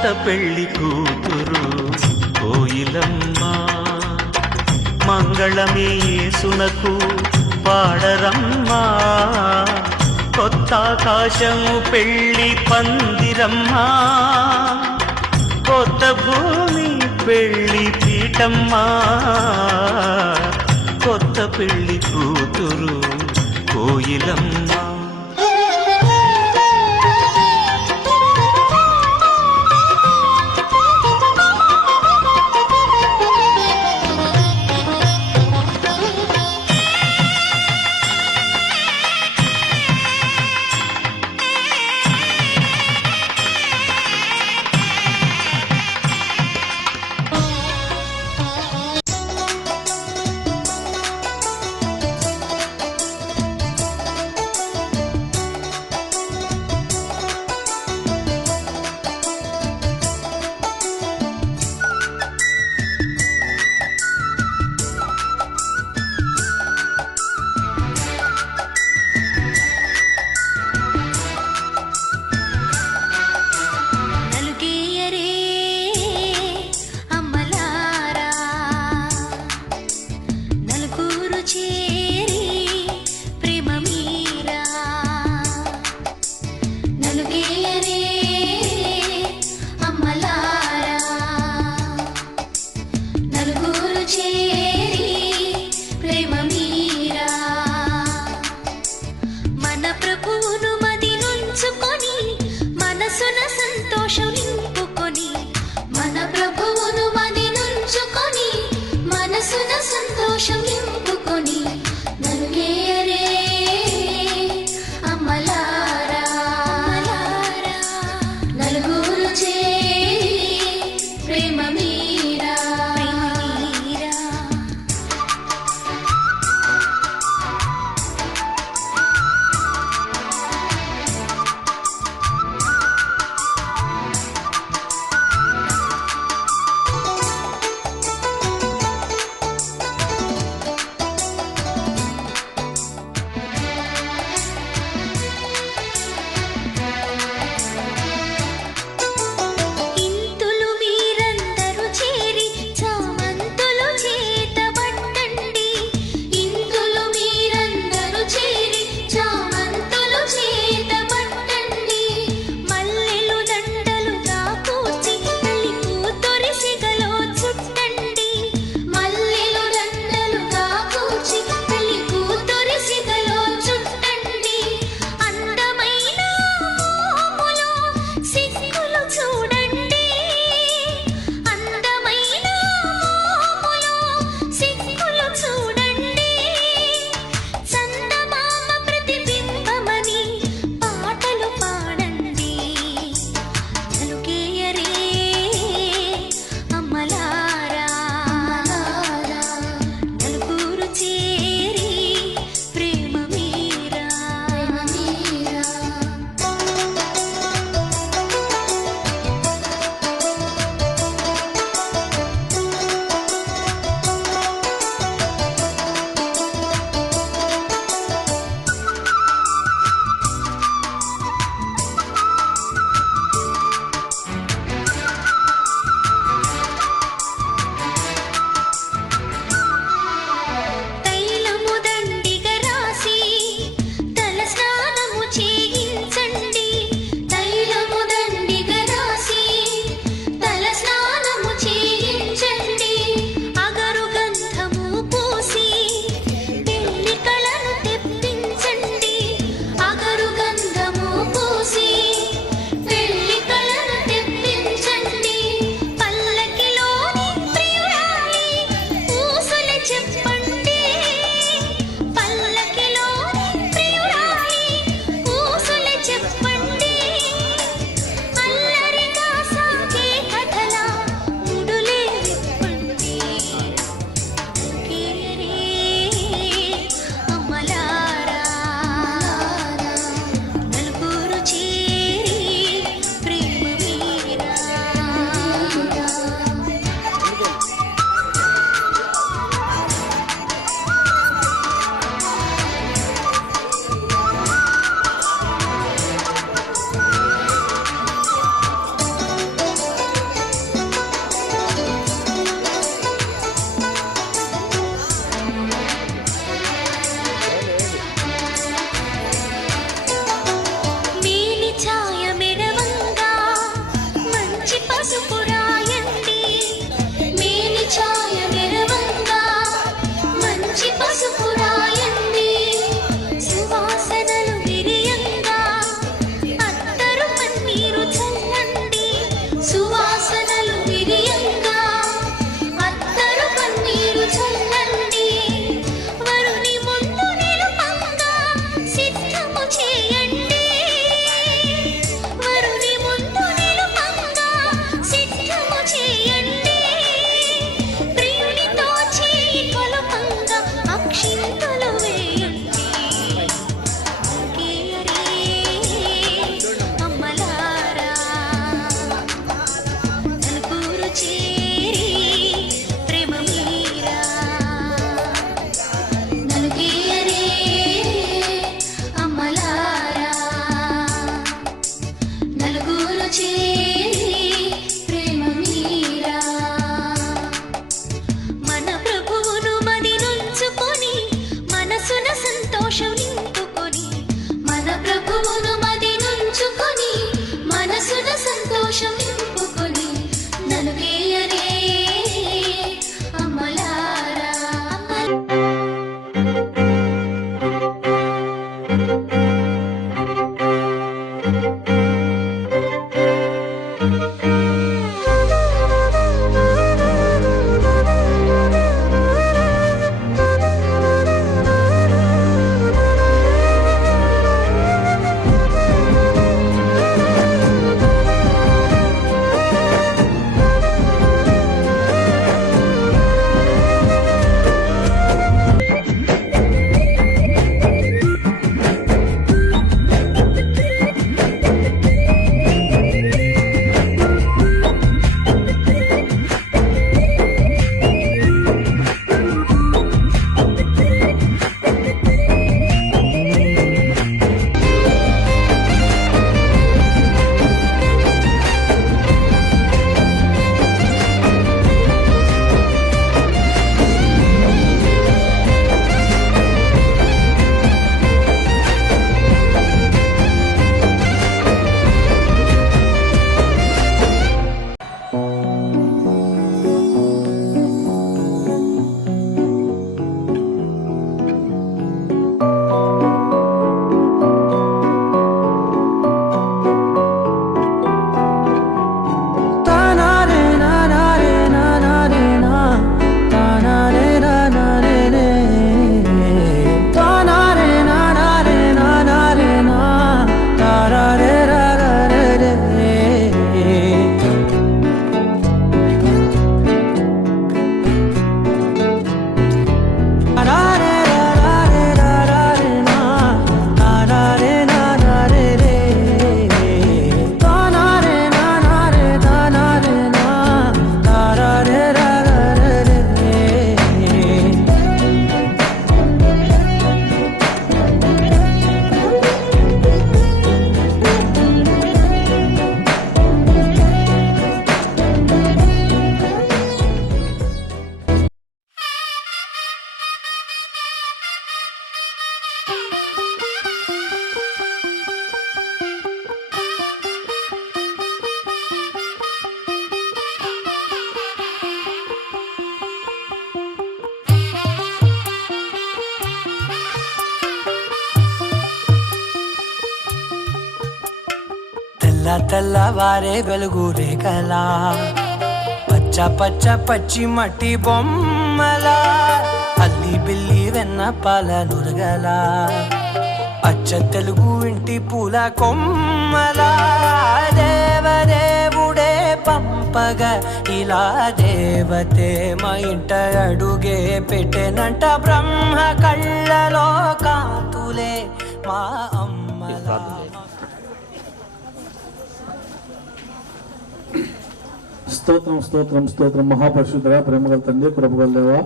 కొత్త పెళ్లి కూతురు కోయిలమ్మ మంగళమే యేసునకు పాడరమ్మా కొత్త ఆకాశము పెళ్లి పందిరమ్మా కొత్త భూమి పెళ్లి పీఠమ్మా కొత్త పెళ్లి కూతురు కోయిలమ్మ తెల్లవారే వెలుగు రేఖలా పచ్చ పచ్చ పచ్చి మట్టి బొమ్మలా అల్లి బిల్లి వెన్న పాల నురగలా అచ్చ తెలుగు ఇంటి పూల కొమ్మలా దేవదేవుడే పంపగా ఇలా దేవతే మా ఇంట అడుగే పెట్టెనంట బ్రహ్మ కళ్ళలో కాంతులే మా అమ్మలా. స్తోత్రం స్తోత్రం స్తోత్రం. మహాపరిశుద్ధుడ, ప్రేమగల తండ్రి, కృపగల దేవా,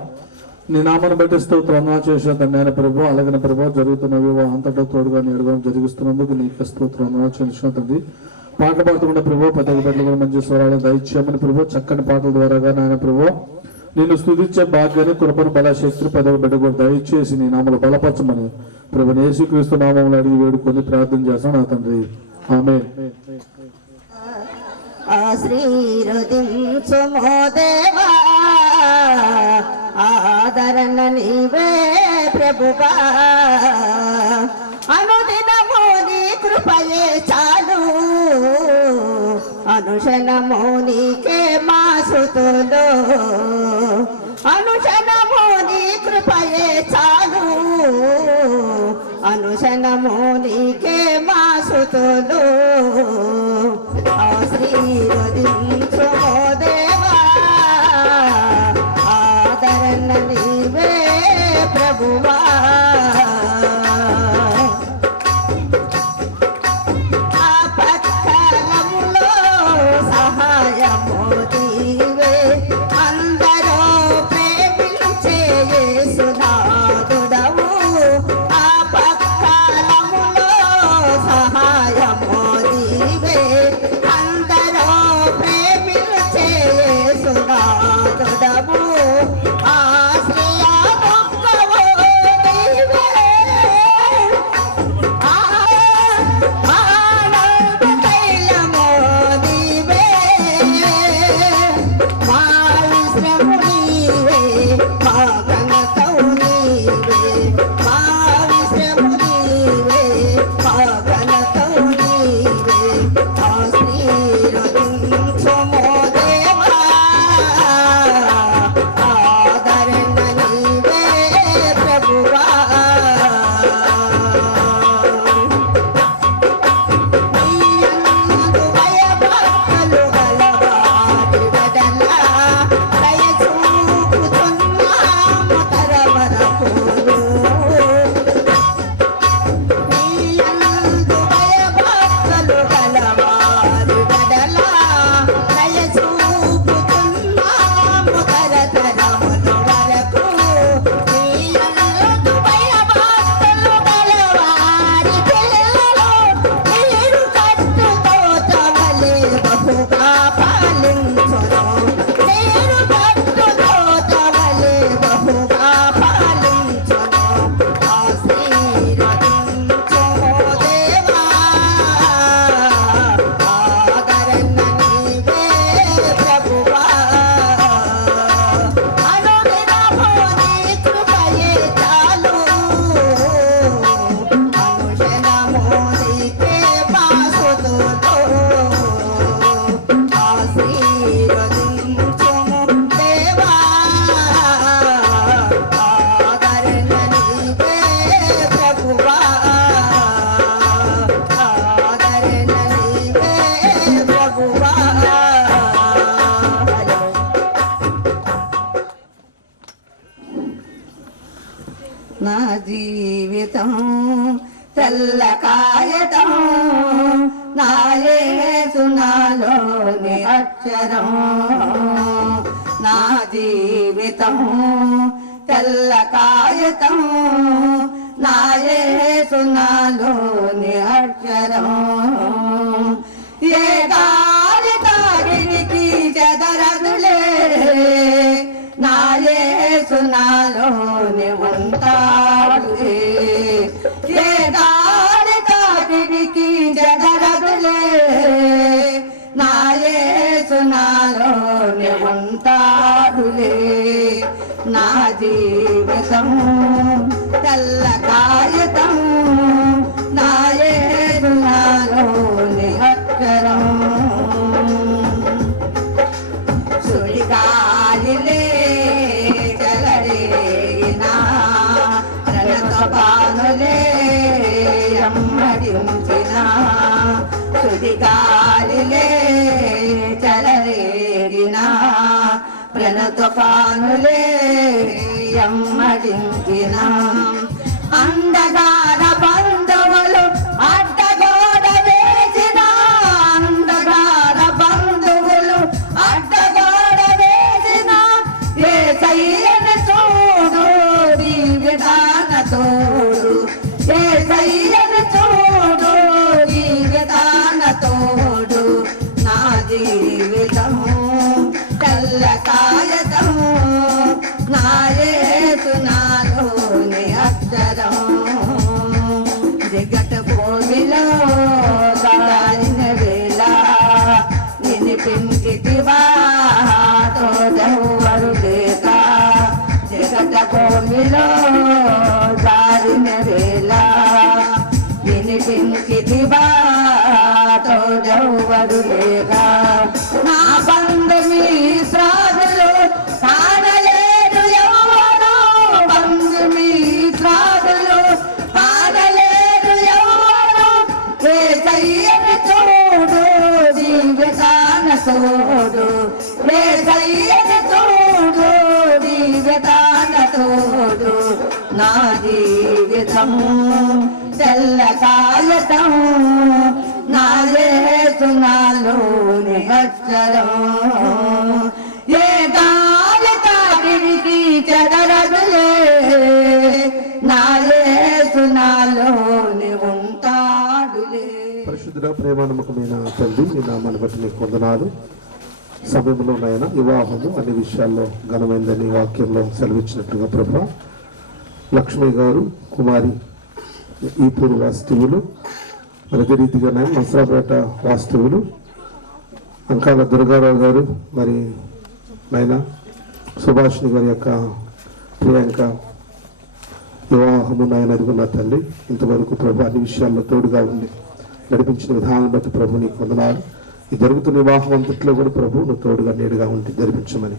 నీ నామాన్ని బట్టి స్తోత్రం చేసిన తండ్రి ప్రభు. అలాగనే ప్రభు జరుగుతున్న వివాహం అంతటా తోడుగా నేడుగా జరిగిస్తున్నందుకు నీకు స్తోత్రం చేసిన తండ్రి. పాటలు పాడుతున్న ప్రభు పెద్ద బిడ్డలు కూడా మంచి స్వరాలు దయచేయమని ప్రభు. చక్కని పాటల ద్వారాగా నాయన ప్రభు నిన్ను స్తుతించే భాగ్యాన్ని కృపను బలశక్తులు పెద్ద బిడ్డ కూడా దయచేసి నీ నామలు బలపరచమని ప్రభు యేసుక్రీస్తు నామములు అడిగి వేడుకొని ప్రార్థన చేస్తాను నా తండ్రి. ఆమేన్. ఆశ్రీరుదించుమో దేవా, ఆదరణ నీవే ప్రభువా, అనుదినము నీ కృపయే చాలు, అనుక్షణము నీకే మా స్తుతులు, అనుక్షణము నీ కృపయే చాలు, అనుక్షణము నీకే మా స్తుతులు. ఆశ్రీర్వదించుమో దేవా, ఆదరణ నీవే ప్రభువా, ఆపత్కాలములో సహాయము నీవే, అందరూ ప్రేమించే యేసునాథుడవు, ఆపత్కాలములో సహాయము నీవే, అందరూ ప్రేమించే యేసునాథుడవు, ఆశ్రయ దుఃఖము నీవే, ఆనంద తైలము నీవే, మా విశ్రము నీవే, మా ఘనతవు నీవే, మా విశ్రము నీవే, మా ఘనతవు నీవే. ఆశ్రీర్వదించుమో దేవా, ఆదరణ నీవే ప్రభువా, నీయందు భయభక్తులు గలవారి వదల, దయచూపుచున్నాము తరవరకును, నీయందు భయభక్తులు గలవారి వదల, దయచూపుచున్నాము తరతరముల వరకు, నీయందు భయభక్తులు గలవారి పిల్లలు నీరు కట్టుతో తవలే బహుగా పాలించును, నీరు కట్టుతో తవలే బహుగా పాలించును. ఆశ్రీర్వదించుమో దేవా, ఆదరణ నీవే ప్రభువా, అనుదినము నీ కృపయే చాలు, అనుక్షణము నీకే మా స్తుతులు. ఆశ్రీర్వదించుము దేవా, ఆదరణ నీవే ప్రభువా, ఆదరణ నీవే ప్రభువా. నా జీవితం తెల్ల కాయతం, నా యేసు నాలోని అక్షరం, నా జీవితం తెల్ల కాయతం, నా యేసు నాలోని అక్షరం, ఏ గాలి తాగినికి చెదరదులే, నా యేసు నాలోని ఉంటాడులే, ఏ గాలి తాగినికి చెదరదులే, నా యేసు నాలోని ఉంటాడులే. నా జీవితం తెల్ల కాయతం, నా యేసు నాలోని అక్షరం, అక్షరం సుడిగాలిలే చెలరేగిన ప్రణతపానులే అమ్మడించిన సుడిగాలిలే చెలరేగిన ప్రణతపానులే అమ్మడించిన అందగార బంధువులు అడ్డగోడ వేసిన అందగార బంధువులు అడ్డగోడ వేసిన ఏ సయ్యన చూడు దివ్యదాన తోడు ఏ సయ్యన చూడు దివ్యదాన తోడు నా జీవితము తెల్ల కాయతము నా యేసు నాలోని అక్షరం జగట భూమిలో దారిన వేళ వినిపించితివా తోడెవ్వరు లేక జగట భూమిలో దారిన వేళ వినిపించితివా తోడెవ్వరు లేక నా బంధు మీ శ్రాదులు కానలేరు ఎవరు బంధు మీ శ్రాదులు కానలేరు ఎవరు ఏ సయ్యని చూడు దివ్యదాన తోడు ఏ సయ్యని చూడు దివ్యదాన తోడు నా జీవితం తెల్ల కాయతం నా యేసు నాలోని అక్షరం ఏ గాలి తాకిడికి చెదరదులే నా యేసు నాలోని ఉంటాడులే. పరిశుద్ధ ప్రేమ నమ్మకమైన తండ్రి నీ నామాన్ని బట్టి నీకు వందనాలు. సమయంలో నాయన వివాహము అన్ని విషయాల్లో ఘనమైందని వాక్యంలో సెలవిచ్చినట్టుగా ప్రభా లక్ష్మి గారు కుమారి ఈ పూర్వ వాస్తవులు అదే రీతిగా నసరాపేట వాస్తవులు అంకాల దుర్గారావు గారు మరి నాయన సుభాషిణి గారి యొక్క ప్రియాంక వివాహము నాయన అదుగున్న తల్లి ఇంతవరకు ప్రభు అన్ని విషయాల్లో తోడుగా ఉండి నడిపించిన విధానం బట్టి ప్రభు నీకు వందనాలు. ఈ జరుగుతున్న వివాహం అంతట్లో కూడా ప్రభు నువ్వు తోడుగా నేడుగా ఉండి జరిపించమని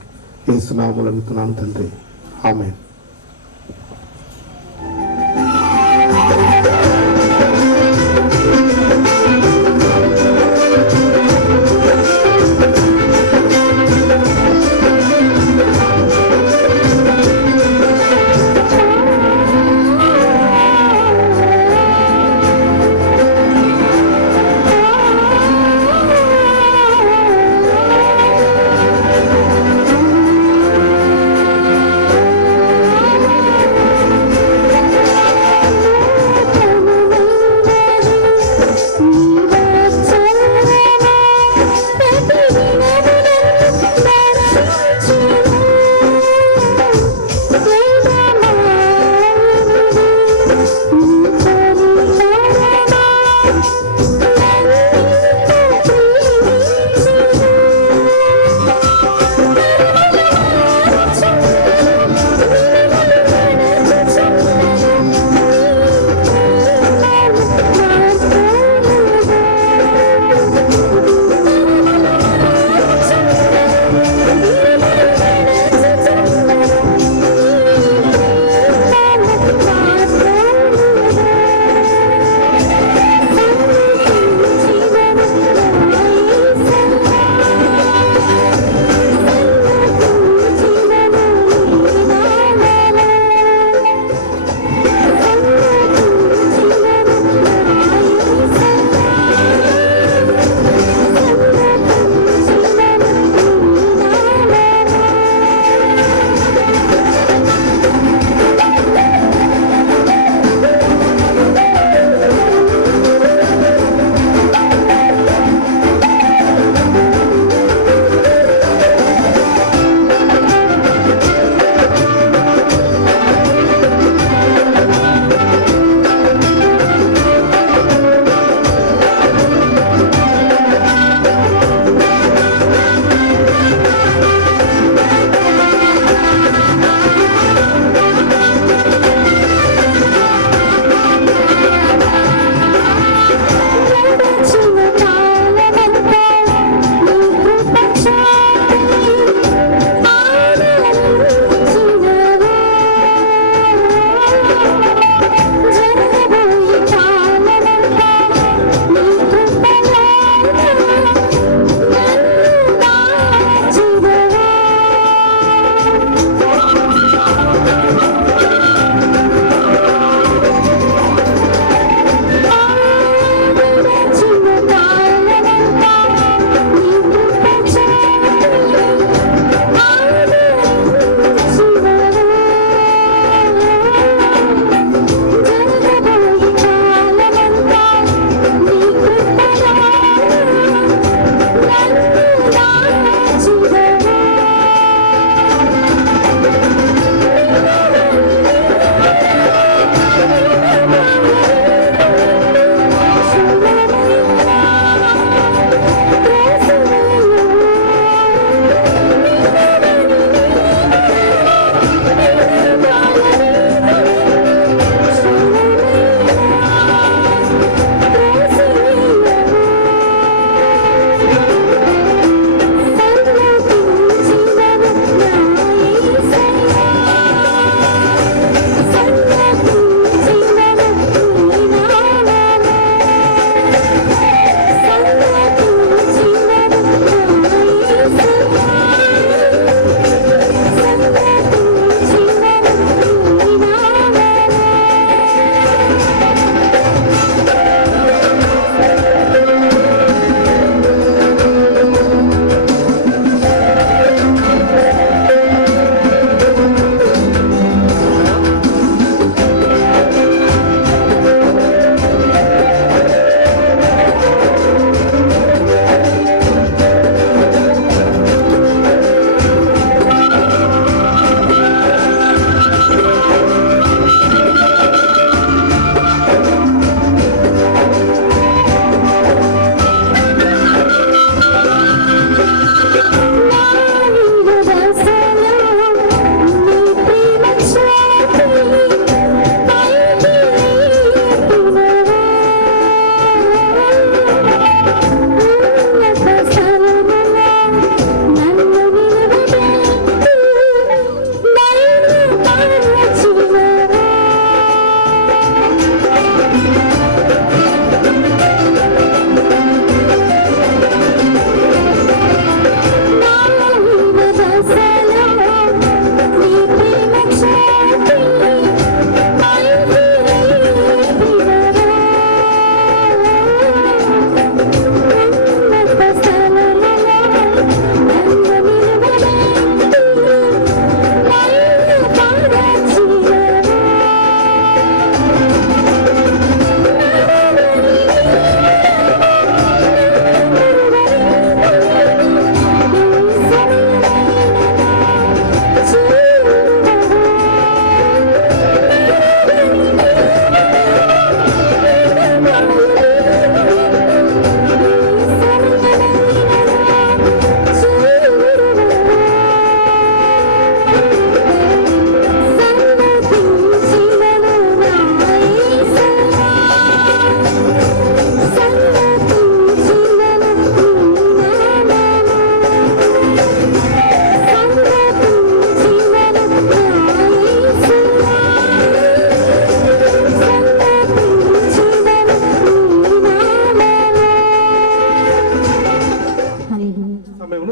యేసు నామములో అడుగుతున్నాను తండ్రి, ఆమేన్.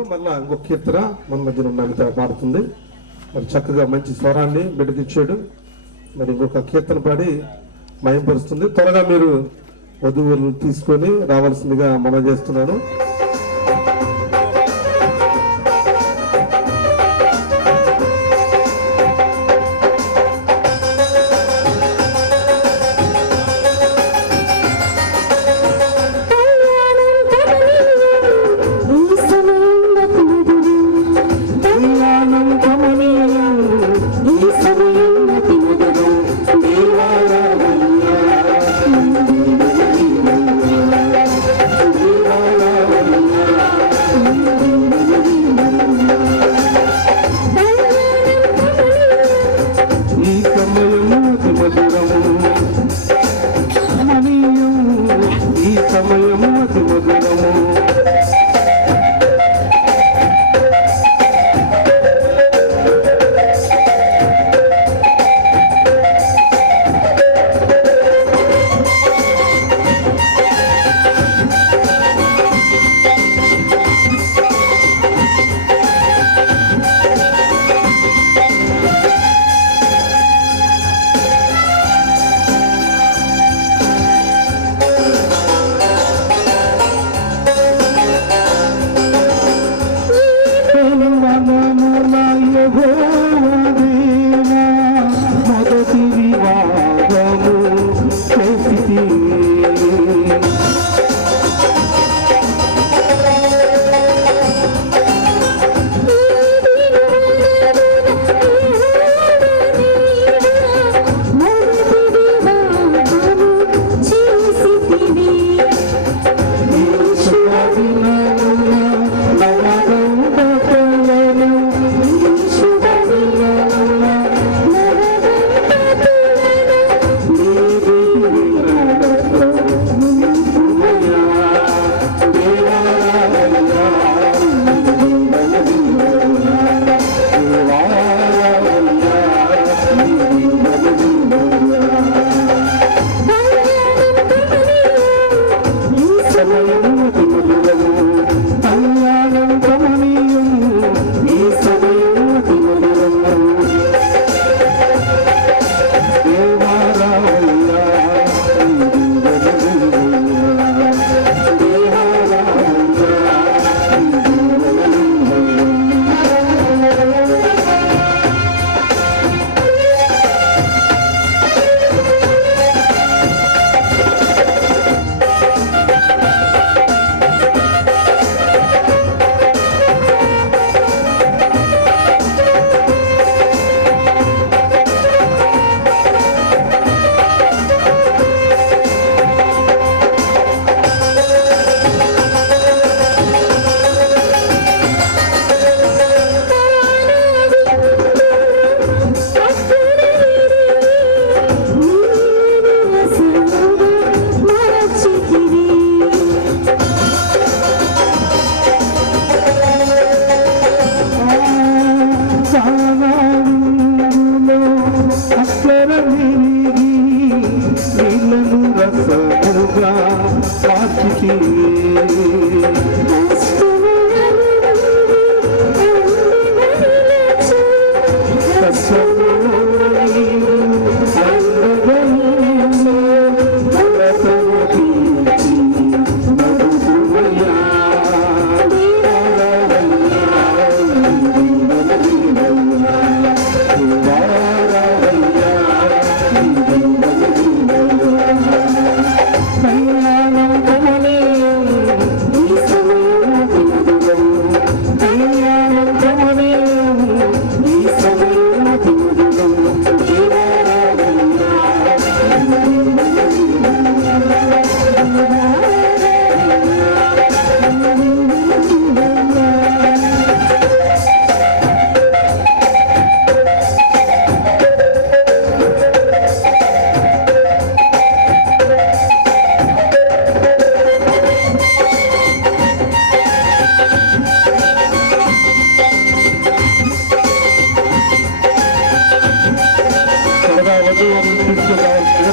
పాటలు మళ్ళా ఇంకొక కీర్తన మన మధ్యన ఉన్న పాడుతుంది. మరి చక్కగా మంచి స్వరాన్ని బిడ్డకిచ్చాడు. మరి ఇంకొక కీర్తన పాడి మయంపరుస్తుంది. త్వరగా మీరు వధువులు తీసుకొని రావాల్సిందిగా మనం చేస్తున్నాను.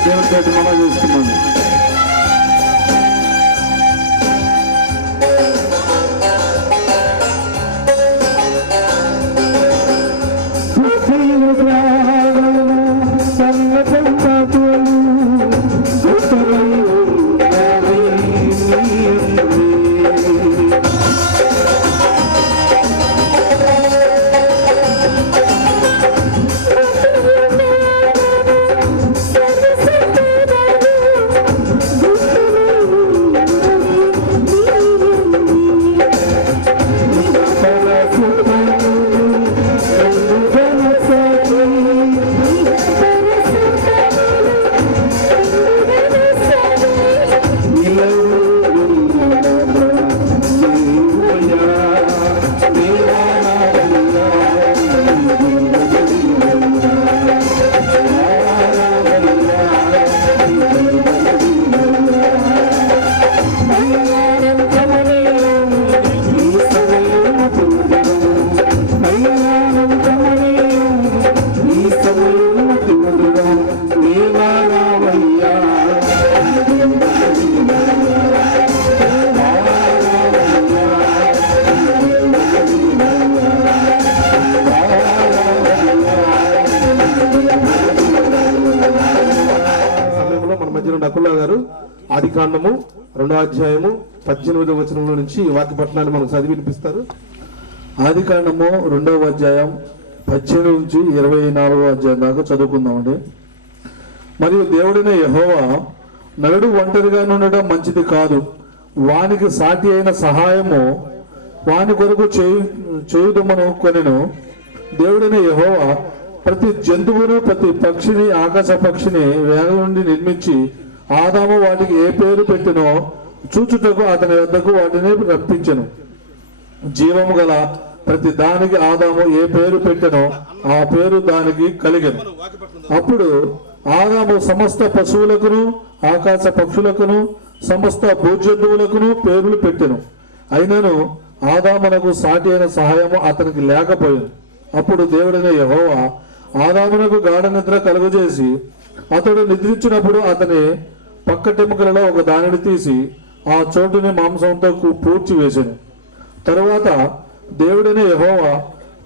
దేవుడితో మనం చేస్తున్నాను. కాండము 2వ అధ్యాయము 18వ వచనంలో నుంచి ఈ వాక్య పట్టణాన్ని మనకు చదివి వినిపిస్తారు. ఆది కాండము 2వ అధ్యాయం 18 నుంచి 24వ అధ్యాయం దాకా చదువుకుందామండి. మరియు దేవుడైన యెహోవా నరుడు ఒంటరిగా ఉండడం మంచిది కాదు, వానికి సాటి అయిన సహాయము వాని కొరకు చేయుదమను కొనెను. దేవుడైన యెహోవా ప్రతి జంతువును ప్రతి పక్షిని ఆకాశ పక్షిని వేగ నుండి నిర్మించి ఆదాము వాటికి ఏ పేరు పెట్టినో చూచుటకు అతని వద్దకు వాటిని రప్పించెను. జీవము గల ప్రతి దానికి ఆదాము ఏ పేరు పెట్టెనో ఆ పేరు దానికి కలిగెను. అప్పుడు ఆదాము సమస్త పశువులకును ఆకాశ పక్షులకును సమస్త భూజంతువులకును పేర్లు పెట్టెను. అయినను ఆదామునకు సాటి అయిన సహాయము అతనికి లేకపోయింది. అప్పుడు దేవుడైన యెహోవా ఆదామునకు గాఢ నిద్ర కలుగజేసి అతడు నిద్రించినప్పుడు అతని పక్కటెముకలలో ఒక దానిని తీసి ఆ చోటుని మాంసంతో పూడ్చి వేసెను. తరువాత దేవుడైన యెహోవా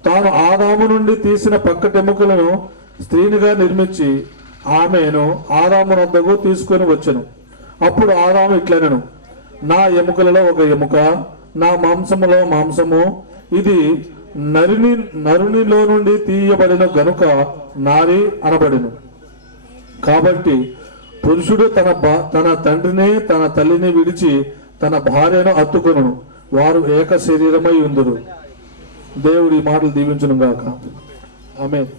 తాను ఆదాము నుండి తీసిన పక్కటెముకలను స్త్రీనిగా నిర్మించి ఆమెను ఆదాము వద్దకు తీసుకొని వచ్చెను. అప్పుడు ఆదాము ఇట్లనెను, నా ఎముకలలో ఒక ఎముక, నా మాంసములో మాంసము, ఇది నరునిలో నుండి తీయబడిన గనుక నారి అనబడిను. కాబట్టి పురుషుడు తన తండ్రిని తన తల్లిని విడిచి తన భార్యను హత్తుకొను, వారు ఏక శరీరమై ఉందురు. దేవుడి మాటలు దీవించును గాక. ఆమేన్.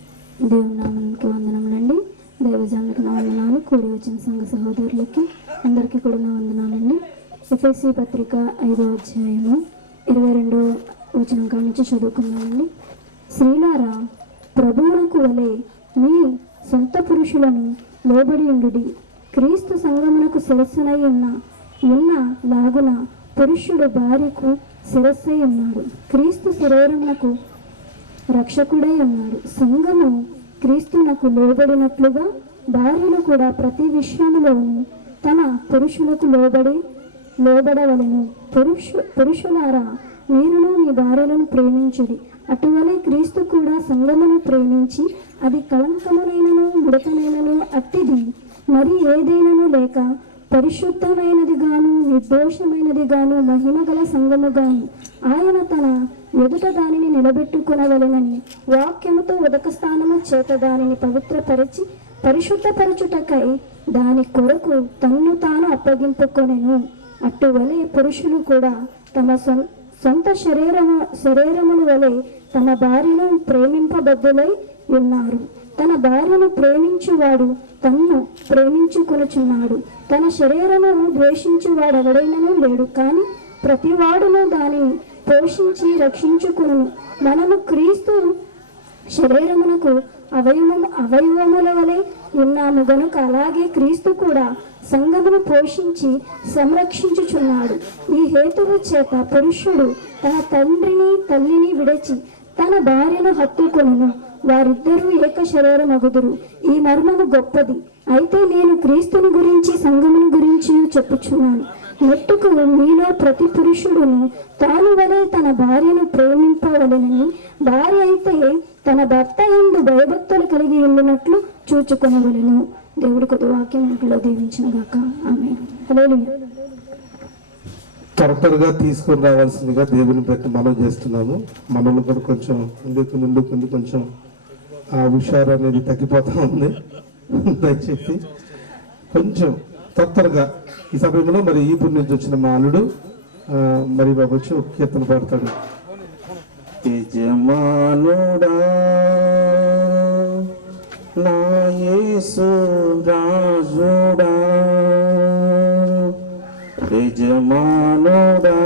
దేవుని నామానికి వందనములండి. దైవజనులకు నా వందనాలు. కూడి వచ్చిన సంఘ సహోదరులకి అందరికీ కూడా నా వందనాలండి. ఎఫెసీ పత్రిక 5వ అధ్యాయము 22వ వచనం కాడి నుంచి చదువుకున్నామండి. స్త్రీలారా, ప్రభువునకు వలె మీ సొంత పురుషులను లోబడి ఉండుడి. క్రీస్తు సంఘమునకు శిరస్సునై ఉన్న లాగున పురుషుడు భార్యకు శిరస్సై ఉన్నాడు. క్రీస్తు శరీరమునకు రక్షకుడై ఉన్నాడు. సంఘము క్రీస్తునకు లోబడినట్లుగా భార్యలు కూడా ప్రతి విషయంలోనూ తన పురుషులకు లోబడవలెను. పురుషులారా, మీరును మీ భార్యలను ప్రేమించుడి. అటువలే క్రీస్తు కూడా సంఘమును ప్రేమించి అది కళంకమునైనను ముడతనైనను అట్టిది మరి ఏదైనను లేక పరిశుద్ధమైనది గాను నిర్దోషమైనది గాను మహిమగల సంఘము గాను ఆయన తన ఎదుట దానిని నిలబెట్టుకునవలెనని వాక్యముతో ఉదక స్థానము చేత దానిని పవిత్రపరిచి పరిశుద్ధపరచుటకై దాని కొరకు తన్ను తాను అప్పగింపుకొనెను. అటువలే పురుషులు కూడా తమ సొంత శరీరముల వలె తన భార్యను ప్రేమింపబద్ధులై ఉన్నారు. తన భార్యను ప్రేమించువాడు తన్ను ప్రేమించుకొనుచున్నాడు. తన శరీరమును ద్వేషించువాడెవడైనను లేడు, కానీ ప్రతివాడును దానిని పోషించి రక్షించుకును. మనము క్రీస్తు శరీరమునకు అవయవముల వలె ఉన్నాము గనుక అలాగే క్రీస్తు కూడా సంఘమును పోషించి సంరక్షించుచున్నాడు. ఈ హేతువు చేత పురుషుడు తన తండ్రిని తల్లిని విడిచి తన భార్యను హత్తుకొనును, వారిద్దరూ ఏక శరీరమగుదురు. ఈ మర్మము గొప్పది. అయితే నేను క్రీస్తుని గురించి సంఘమును గురించి చెప్పుచున్నాను. మట్టుకు మీలో ప్రతి పురుషుడును తాను వలె తన భార్యను ప్రేమింపవలెనని, భార్య అయితే తన భర్త యందు భయభక్తులు కలిగి ఉండినట్లు చూచుకొనవలెను. దేవుడి కొద్ది వాక్యం ఇంట్లో దీవించిన గాక. ఆమేన్. హల్లెలూయా. త్వరగా తీసుకొని రావాల్సిందిగా దేవుని పెట్టి మనం చేస్తున్నాము. మనల్ని కూడా కొంచెం ముందుకు కొంచెం ఆ హుషారు అనేది తగ్గిపోతా ఉంది. దయచేసి కొంచెం త్వరగా ఈ సమయంలో మరి ఈపూర్ నుంచి వచ్చిన మా అల్లుడు మరి బాబు వచ్చి ఒక కీర్తన పాడతాడు. యజమానుడా నా యేసు రాజుడా, యజమానుడా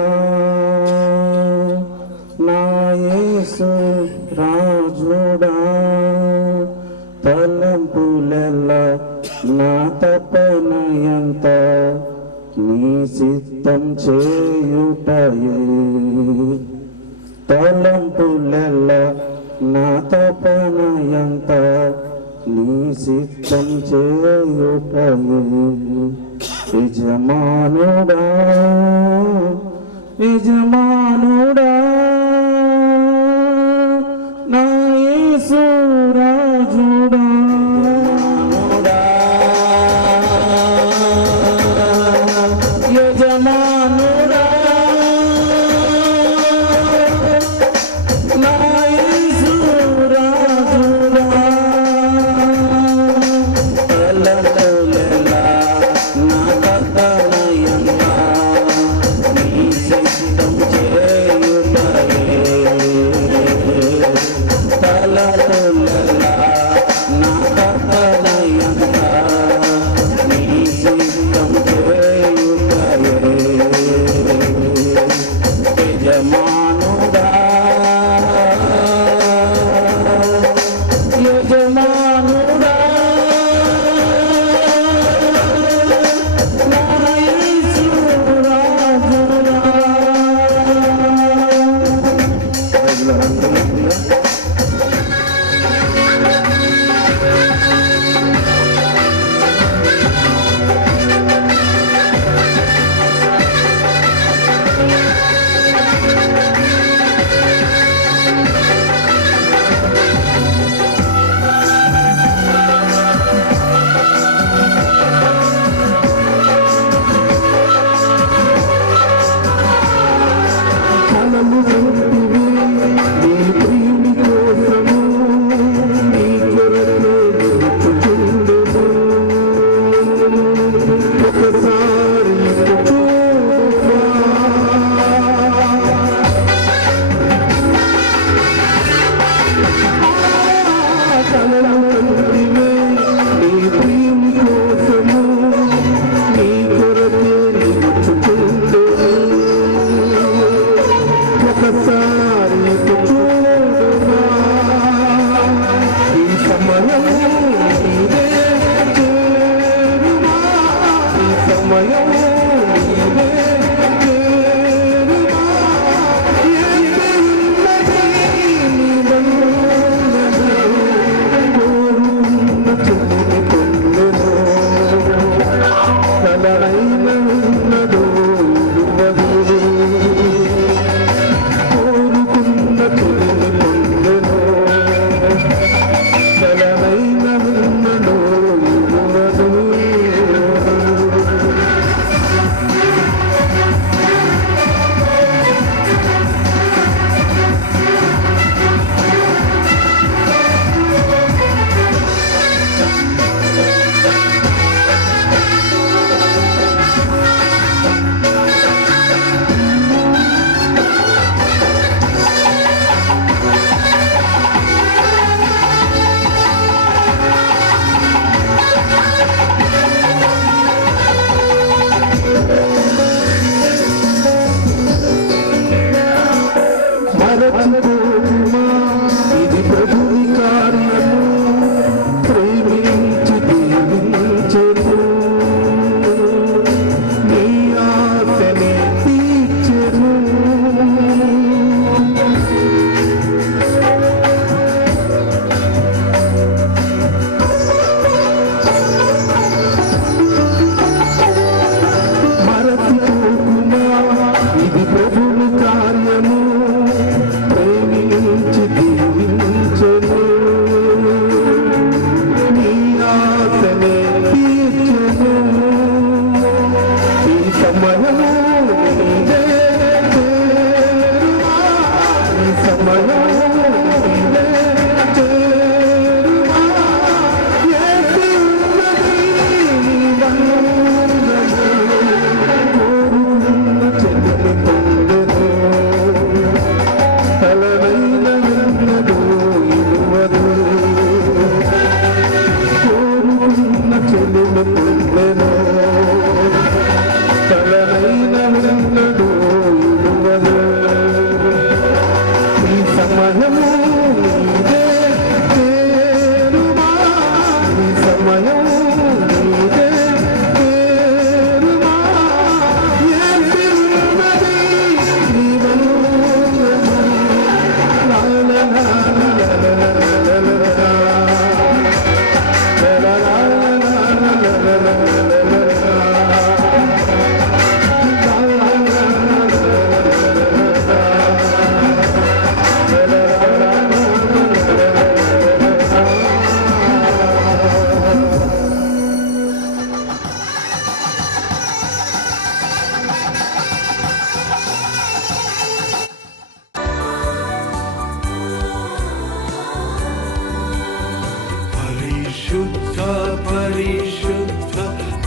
నా యేసు రాజుడా, తలంపులెల్లా నా తపన ఎంత నీ సిద్ధం చేయుటయే, తలంపులెల్లా నా తపన ఎంత నీ సిద్ధం చేయుటయే. యజమానుడా యజమానుడా నా యేసు రాజుడా,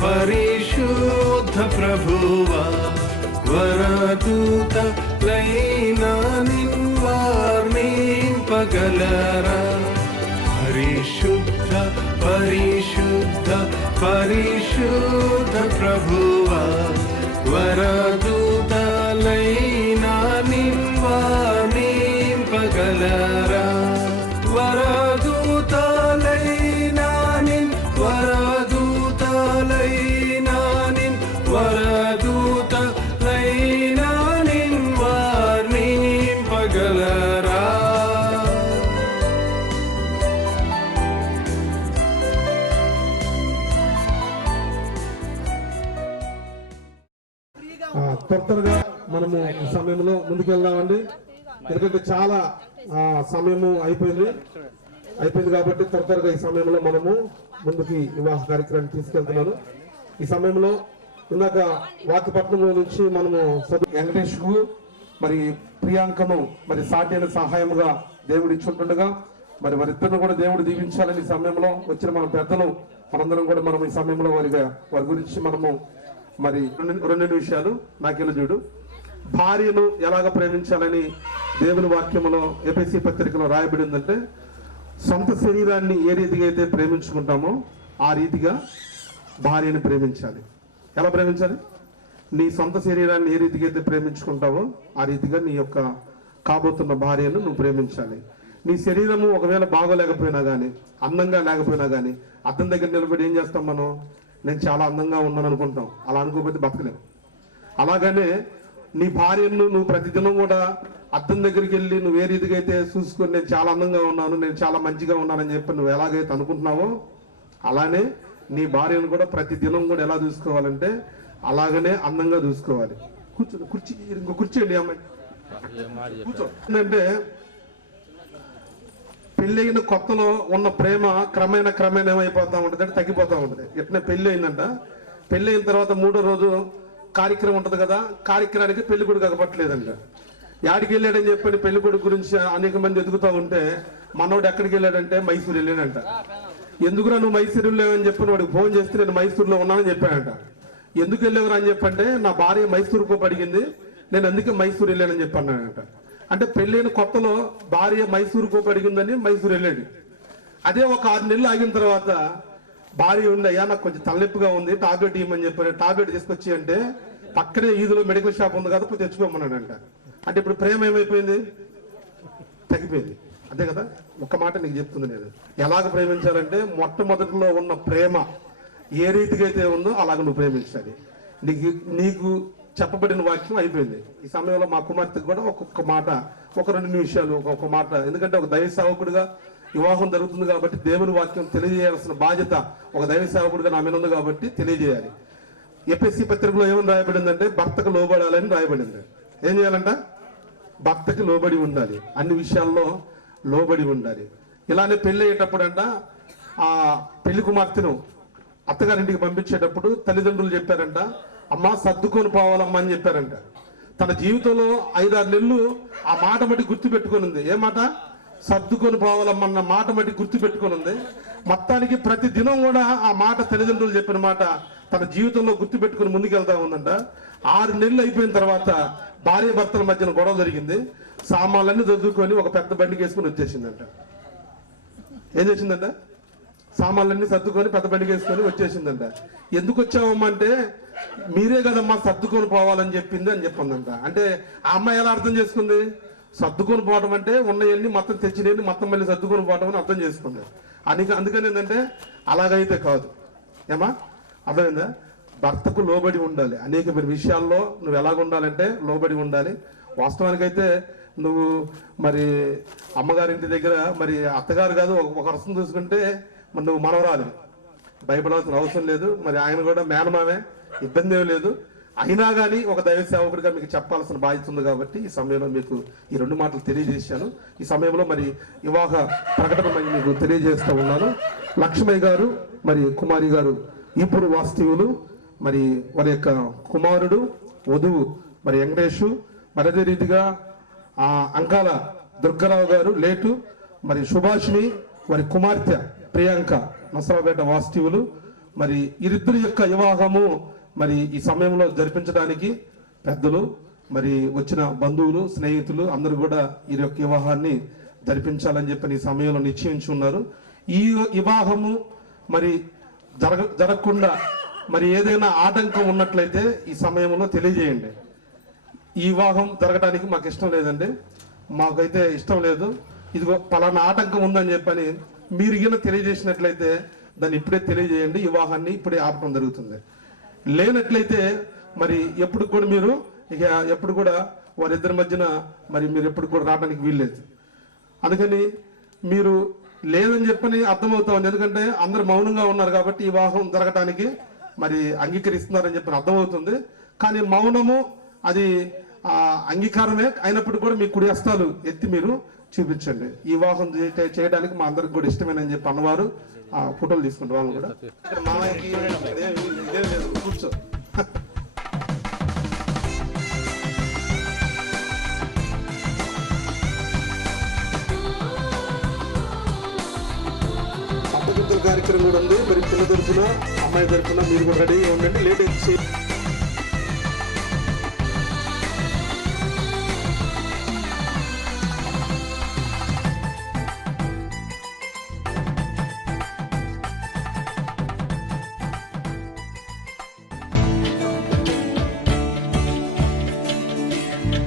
పరిశుద్ధ ప్రభువా వరదూత లైనా నిన్వార్నింపగలరా పరిశుద్ధ పరిశుద్ధ పరిశుద్ధ ప్రభువా వరదూత లైనా నిన్వార్నింపగలరా వరదూత లైనా నిన్ వార్నింపగలరా త్వరగా మనము ఈ సమయంలో ముందుకెళ్దామండి. ఎందుకంటే చాలా సమయము అయిపోయింది కాబట్టి త్వరగా ఈ సమయంలో మనము ముందుకి వివాహ కార్యక్రమాన్ని తీసుకెళ్తున్నాను. ఈ సమయంలో ఇందాక వాక్యపట్నం నుంచి మనము వెంకటేష్ కు మరి ప్రియాంకను మరి సాధ్యమైన సహాయముగా దేవుడు ఇచ్చుంటుండగా మరి వారిద్దరిని కూడా దేవుడు దీవించాలని ఈ సమయంలో వచ్చిన మన పెద్దలు మనందరం కూడా మనం ఈ సమయంలో వారి గురించి మనము మరి రెండు విషయాలు నాకెళ్ళి చూడు. భార్యను ఎలాగ ప్రేమించాలని దేవుని వాక్యములో ఎఫెసీ పత్రికలో రాయబడిందంటే, సొంత శరీరాన్ని ఏ రీతిగా అయితే ప్రేమించుకుంటామో ఆ రీతిగా భార్యను ప్రేమించాలి. ఎలా ప్రేమించాలి? నీ సొంత శరీరాన్ని ఏ రీతిగా అయితే ప్రేమించుకుంటావో ఆ రీతిగా నీ యొక్క కాబోతున్న భార్యను నువ్వు ప్రేమించాలి. నీ శరీరము ఒకవేళ బాగోలేకపోయినా కానీ, అందంగా లేకపోయినా కానీ అద్దం దగ్గర నిలబడి ఏం చేస్తాం మనం? నేను చాలా అందంగా ఉన్నాను అనుకుంటాం. అలా అనుకోకపోతే బతకలేము. అలాగనే నీ భార్యను నువ్వు ప్రతిదినం కూడా అద్దం దగ్గరికి వెళ్ళి నువ్వు ఏ రీతిగా అయితే చూసుకొని నేను చాలా అందంగా ఉన్నాను, నేను చాలా మంచిగా ఉన్నానని చెప్పి నువ్వు ఎలాగైతే అనుకుంటున్నావో అలానే నీ భార్యను కూడా ప్రతిదినం కూడా ఎలా చూసుకోవాలంటే అలాగనే అందంగా చూసుకోవాలి. ఇంకో కుర్చీయండి అమ్మాయి, కూర్చో. ఏంటంటే పెళ్ళైన కొత్తలో ఉన్న ప్రేమ క్రమేణా ఏమైపోతా ఉంటుంది అంటే తగ్గిపోతా ఉంటుంది. ఎట్లా పెళ్లి అయిందంట, పెళ్లి అయిన తర్వాత 3వ రోజు కార్యక్రమం ఉంటుంది కదా, కార్యక్రమానికి పెళ్లి కొడుకు అగపట్టలేదంట. యాడికి వెళ్ళాడని చెప్పని పెళ్లి కొడుకు గురించి అనేక మంది ఎదుగుతూ ఉంటే మనోడు ఎక్కడికి వెళ్ళాడంటే మైసూరు వెళ్ళాడంట. ఎందుకురా నువ్వు మైసూరు వెళ్ళావని చెప్పి వాడికి ఫోన్ చేస్తే నేను మైసూరులో ఉన్నానని చెప్పాడంట. ఎందుకు వెళ్ళేవారు అని చెప్పంటే నా భార్య మైసూరుకు అడిగింది, నేను అందుకే మైసూరు వెళ్ళానని చెప్పి అన్నాడంట. అంటే పెళ్ళైన కొత్తలో భార్య మైసూరుకు అడిగిందని మైసూరు వెళ్ళాడు. అదే ఒక 6 నెలలు ఆగిన తర్వాత భార్య ఉంది, అయ్యా నాకు కొంచెం తలనొప్పిగా ఉంది, టాబ్లెట్ ఇవ్వమని చెప్పారు. టాబ్లెట్ తీసుకొచ్చి అంటే పక్కనే ఈదులో మెడికల్ షాప్ ఉంది కదా, పోయి తెచ్చుకోమన్నాడంట. అంటే ఇప్పుడు ప్రేమ ఏమైపోయింది? తగ్గిపోయింది. అంతే కదా. ఒక్క మాట నీకు చెప్తుంది, నేను ఎలాగ ప్రేమించాలంటే మొట్టమొదటిలో ఉన్న ప్రేమ ఏ రీతిగా అయితే ఉందో అలాగ నువ్వు ప్రేమించాలి. నీకు చెప్పబడిన వాక్యం అయిపోయింది. ఈ సమయంలో మా కుమార్తెకు కూడా ఒక్కొక్క మాట, ఒక 2 నిమిషాలు ఒక్కొక్క మాట, ఎందుకంటే ఒక దైవ సేవకుడిగా వివాహం జరుగుతుంది కాబట్టి దేవుని వాక్యం తెలియజేయాల్సిన బాధ్యత ఒక దైవ సేవకుడిగా నా మీద ఉంది కాబట్టి తెలియజేయాలి. ఎఫెసీ పత్రికలో ఏమని రాయబడిందంటే భర్తకు లోబడాలని రాయబడింది. ఏం చేయాలంట? భర్తకి లోబడి ఉండాలి, అన్ని విషయాల్లో లోబడి ఉండాలి. ఇలానే పెళ్లి అయ్యేటప్పుడు అంట ఆ పెళ్లి కుమార్తెను అత్తగారింటికి పంపించేటప్పుడు తల్లిదండ్రులు చెప్పారంట, అమ్మ సర్దుకొని పోవాలమ్మా అని చెప్పారంట. తన జీవితంలో 5-6 నెలలు ఆ మాట మట్టి గుర్తు పెట్టుకుని ఉంది. ఏ మాట? సర్దుకొని పోవాలమ్మన్న మాట మట్టి గుర్తు పెట్టుకుని ఉంది. మొత్తానికి ప్రతి దినం కూడా ఆ మాట తల్లిదండ్రులు చెప్పిన మాట తన జీవితంలో గుర్తు పెట్టుకుని ముందుకెళ్తా ఉందంట. 6 నెలలు అయిపోయిన తర్వాత భార్య భర్తల మధ్యన గొడవ జరిగింది. సామాన్లన్నీ చదువుకొని ఒక పెద్ద బండికి వేసుకుని వచ్చేసిందంట. ఏం చేసిందంట? సామాన్లన్నీ సర్దుకొని పెద్ద బండికి వేసుకొని వచ్చేసిందంట. ఎందుకు వచ్చావమ్మా అంటే మీరే కదమ్మా సర్దుకొని పోవాలని చెప్పింది అని చెప్పిందంట. అంటే ఆ అమ్మాయి ఎలా అర్థం చేసుకుంది? సర్దుకొని పోవడం అంటే ఉన్నవన్నీ మొత్తం తెచ్చినవి మొత్తం మళ్ళీ సర్దుకొని పోవడం అని అర్థం చేసుకుంది. అందుకని ఏంటంటే అలాగైతే కాదు. ఏమా అర్థమైందా? భర్తకు లోబడి ఉండాలి. అనేకమైన విషయాల్లో నువ్వు ఎలాగ ఉండాలంటే లోబడి ఉండాలి. వాస్తవానికైతే నువ్వు మరి అమ్మగారింటి దగ్గర మరి అత్తగారు కాదు, ఒక వరుసను చూసుకుంటే మరి నువ్వు మనవరాలు, భయపడాల్సిన అవసరం లేదు. మరి ఆయన కూడా మేనమామే, ఇబ్బంది ఏమి లేదు. అయినా కానీ ఒక దైవ సేవకుడిగా మీకు చెప్పాల్సిన బాధ్యత ఉంది కాబట్టి ఈ సమయంలో మీకు ఈ 2 మాటలు తెలియజేశాను. ఈ సమయంలో మరి వివాహ ప్రకటన మీకు తెలియజేస్తూ ఉన్నాను. లక్ష్మయ్య గారు మరి కుమారి గారు ఇప్పుడు వాస్తవులు, మరి వారి యొక్క కుమారుడు వధువు మరి వెంకటేష్, మరి అదే రీతిగా అంకాల దుర్గారావు గారు లేటు, మరి సుభాషిణి వారి కుమార్తె ప్రియాంక నసరాపేట వాస్తవులు. మరి వీరిద్దరి యొక్క వివాహము మరి ఈ సమయంలో జరిపించడానికి పెద్దలు, మరి వచ్చిన బంధువులు, స్నేహితులు అందరూ కూడా ఈ యొక్క వివాహాన్ని జరిపించాలని చెప్పి ఈ సమయంలో నిశ్చయించి ఉన్నారు. ఈ వివాహము మరి జరగకుండా మరి ఏదైనా ఆటంకం ఉన్నట్లయితే ఈ సమయంలో తెలియజేయండి. ఈ వివాహం జరగడానికి మాకు ఇష్టం లేదండి, మాకైతే ఇష్టం లేదు, ఇదిగో పలానా ఆటంకం ఉందని చెప్పని మీరు గిన తెలియజేసినట్లయితే దాన్ని ఇప్పుడే తెలియజేయండి. వివాహాన్ని ఇప్పుడే ఆపడం జరుగుతుంది. లేనట్లయితే మరి ఎప్పుడు కూడా మీరు ఇక ఎప్పుడు కూడా వారిద్దరి మధ్యన మరి మీరు ఎప్పుడు కూడా రావడానికి వీల్లేదు. అందుకని మీరు లేదని చెప్పని అర్థమవుతా ఉంది. ఎందుకంటే అందరు మౌనంగా ఉన్నారు కాబట్టి వివాహం జరగటానికి మరి అంగీకరిస్తున్నారని చెప్పని అర్థమవుతుంది. కానీ మౌనము అది అంగీకారమే అయినప్పుడు కూడా మీ కుడి హస్తాలు ఎత్తి మీరు చూపించండి. ఈ వివాహం చేయడానికి మా అందరికి కూడా ఇష్టమేనని చెప్పి అన్నవారు ఆ ఫోటోలు తీసుకుంటారు. వాళ్ళు కూడా మామయ్యకి ఇదేం లేదు, కూర్చో. అప్పగింతల కార్యక్రమం కూడా ఉంది. మరి పిల్ల తరపున అమ్మాయి తరపున మీరు కూడా రెడీగా ఉండండి. లేట్ అయితే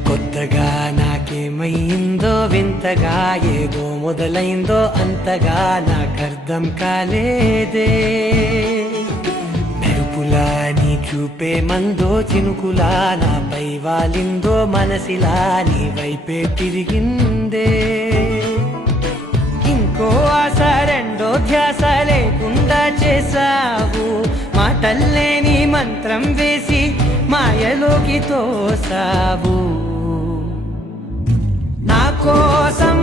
కొత్తగా నాకేమైందో వింతగా ఏదో మొదలైందో అంతగా నాకర్థం కాలేదే. మెరుపులా నీ చూపే మందో చినుకులా నాపై వాలిందో మనసిలా నీ వైపే తిరిగిందే. ఇంకో ఆశ రెండో ధ్యాస లేకుండా చేసావు, మాటల్లేని మంత్రం వేసి మాయలోకి తోసావు. నా కోసం